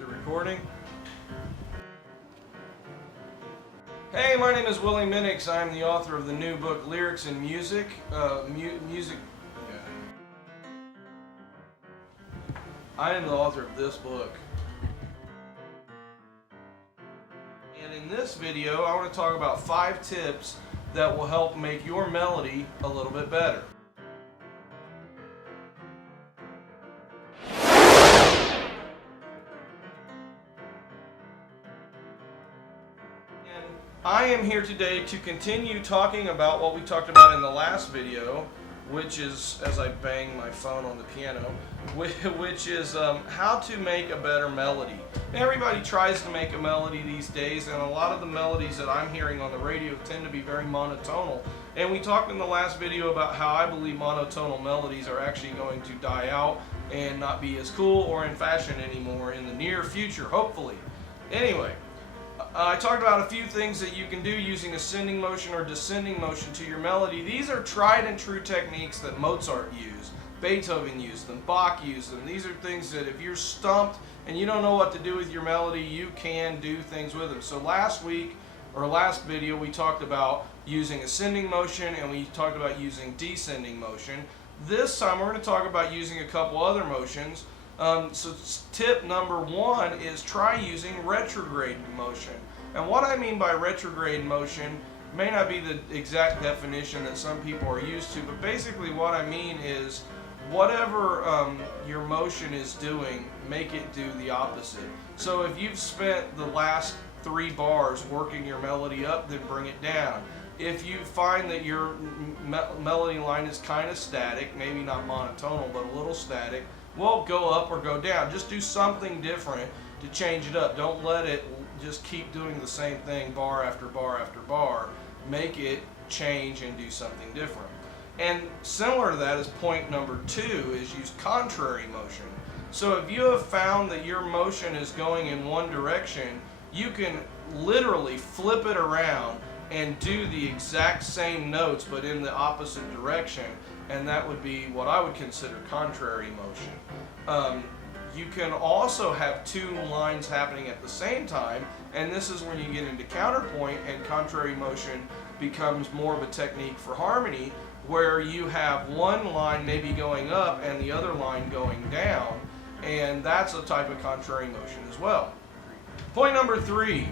Is it recording? Hey, my name is Willie Minnix. I'm the author of the new book, Lyrics and Music. I am the author of this book. And in this video, I want to talk about 5 tips that will help make your melody a little bit better. I am here today to continue talking about what we talked about in the last video, which is, as I bang my phone on the piano, which is how to make a better melody. Everybody tries to make a melody these days, and a lot of the melodies that I'm hearing on the radio tend to be very monotonal. And we talked in the last video about how I believe monotonal melodies are actually going to die out and not be as cool or in fashion anymore in the near future, hopefully. Anyway, I talked about a few things that you can do using ascending motion or descending motion to your melody. These are tried and true techniques that Mozart used, Beethoven used them, Bach used them. These are things that if you're stumped and you don't know what to do with your melody, you can do things with them. So last video we talked about using ascending motion and we talked about using descending motion. This time we're going to talk about using a couple other motions. So tip number 1 is try using retrograde motion. And what I mean by retrograde motion may not be the exact definition that some people are used to, but basically what I mean is whatever your motion is doing, make it do the opposite. So if you've spent the last 3 bars working your melody up, then bring it down. If you find that your melody line is kind of static, maybe not monotonal, but a little static, well, go up or go down. Just do something different to change it up. Don't let it just keep doing the same thing bar after bar after bar. Make it change and do something different. And similar to that is point number 2, is use contrary motion. So if you have found that your motion is going in one direction, you can literally flip it around and do the exact same notes but in the opposite direction, and that would be what I would consider contrary motion. You can also have 2 lines happening at the same time, and this is when you get into counterpoint, and contrary motion becomes more of a technique for harmony, where you have one line maybe going up and the other line going down, and that's a type of contrary motion as well. Point number 3.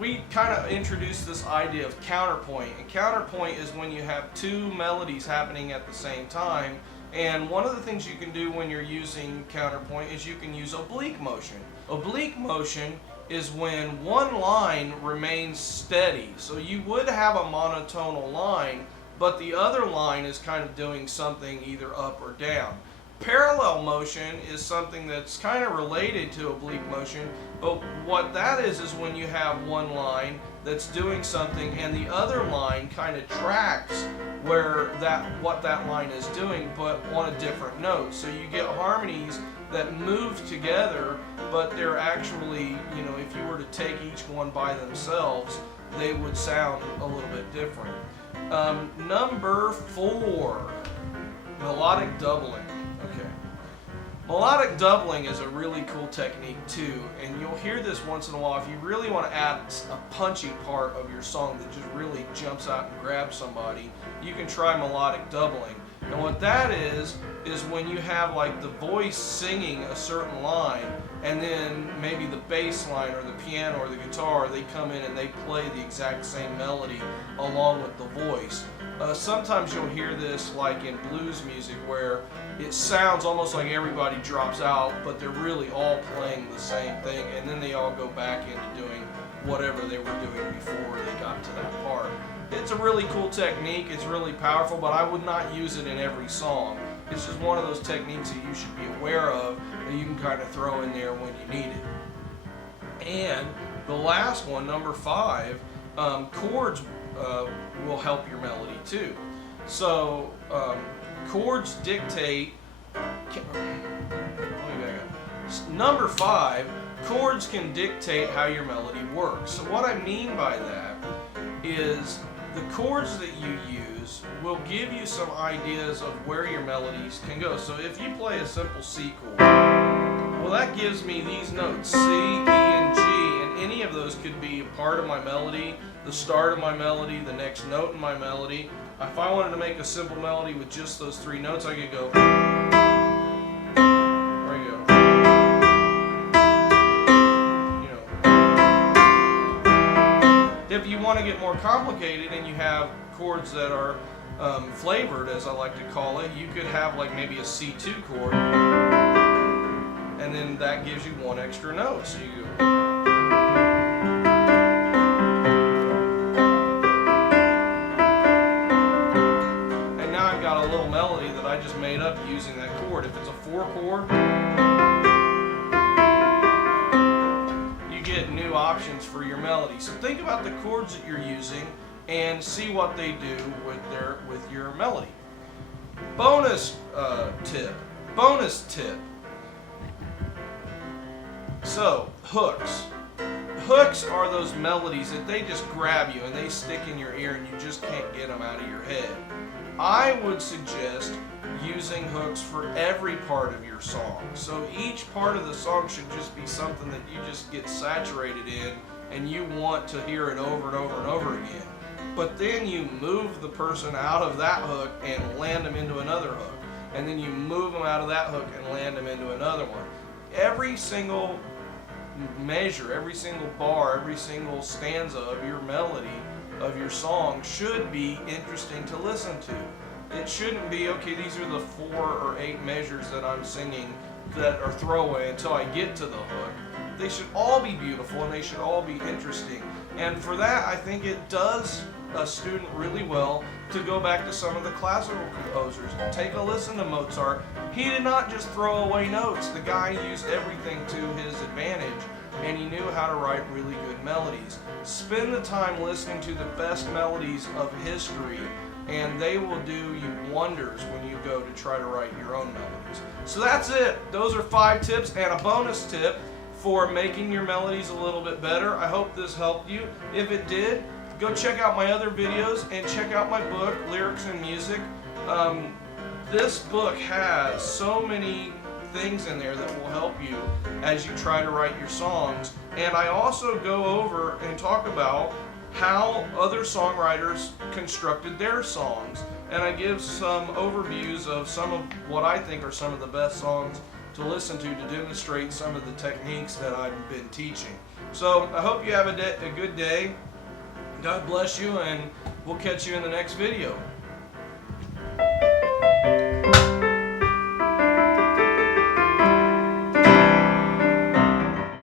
We kind of introduced this idea of counterpoint, and counterpoint is when you have 2 melodies happening at the same time. And one of the things you can do when you're using counterpoint is you can use oblique motion. Oblique motion is when one line remains steady. So you would have a monotonal line, but the other line is kind of doing something either up or down. Parallel motion is something that's kind of related to oblique motion, but what that is when you have one line that's doing something and the other line kind of tracks what that line is doing, but on a different note. So you get harmonies that move together, but they're actually, if you were to take each one by themselves, they would sound a little bit different. Number 4, melodic doubling. Okay. Melodic doubling is a really cool technique too, and you'll hear this once in a while if you really want to add a punchy part of your song that just really jumps out and grabs somebody. You can try melodic doubling. And what that is when you have like the voice singing a certain line, and then maybe the bass line or the piano or the guitar, they come in and they play the exact same melody along with the voice. Sometimes you'll hear this like in blues music where it sounds almost like everybody drops out, but they're really all playing the same thing, and then they all go back into doing whatever they were doing before they got to that part. It's a really cool technique, it's really powerful, but I would not use it in every song. It's just one of those techniques that you should be aware of that you can kind of throw in there when you need it. And the last one, number 5, chords will help your melody too. So chords dictate, number 5, chords can dictate how your melody works. So what I mean by that is the chords that you use will give you some ideas of where your melodies can go. So if you play a simple C chord, Well, that gives me these notes, C, E, and G, and any of those could be a part of my melody, the start of my melody, the next note in my melody. If I wanted to make a simple melody with just those 3 notes, I could go, there you go. If you want to get more complicated and you have chords that are flavored, as I like to call it, you could have like maybe a C2 chord, and then that gives you 1 extra note. So you go. And now I've got a little melody that I just made up using that chord. If it's a 4 chord, get new options for your melody. So think about the chords that you're using and see what they do with your melody. Bonus tip. So hooks. Hooks are those melodies that they just grab you and they stick in your ear and you just can't get them out of your head. I would suggest using hooks for every part of your song. So each part of the song should just be something that you just get saturated in and you want to hear it over and over and over again. But then you move the person out of that hook and land them into another hook. And then you move them out of that hook and land them into another one. Every single measure, every single bar, every single stanza of your melody, of your song should be interesting to listen to. It shouldn't be, okay, these are the 4 or 8 measures that I'm singing that are throwaway until I get to the hook. They should all be beautiful and they should all be interesting. And for that, I think it does a student really well to go back to some of the classical composers. Take a listen to Mozart. He did not just throw away notes. The guy used everything to his advantage, and he knew how to write really good melodies. Spend the time listening to the best melodies of history, and they will do you wonders when you go to try to write your own melodies. So that's it. Those are 5 tips and a bonus tip for making your melodies a little bit better. I hope this helped you. If it did, go check out my other videos and check out my book, Lyrics and Music. This book has so many things in there that will help you as you try to write your songs. And I also go over and talk about how other songwriters constructed their songs. And I give some overviews of some of what I think are some of the best songs to listen to demonstrate some of the techniques that I've been teaching. So I hope you have a good day. God bless you, and we'll catch you in the next video.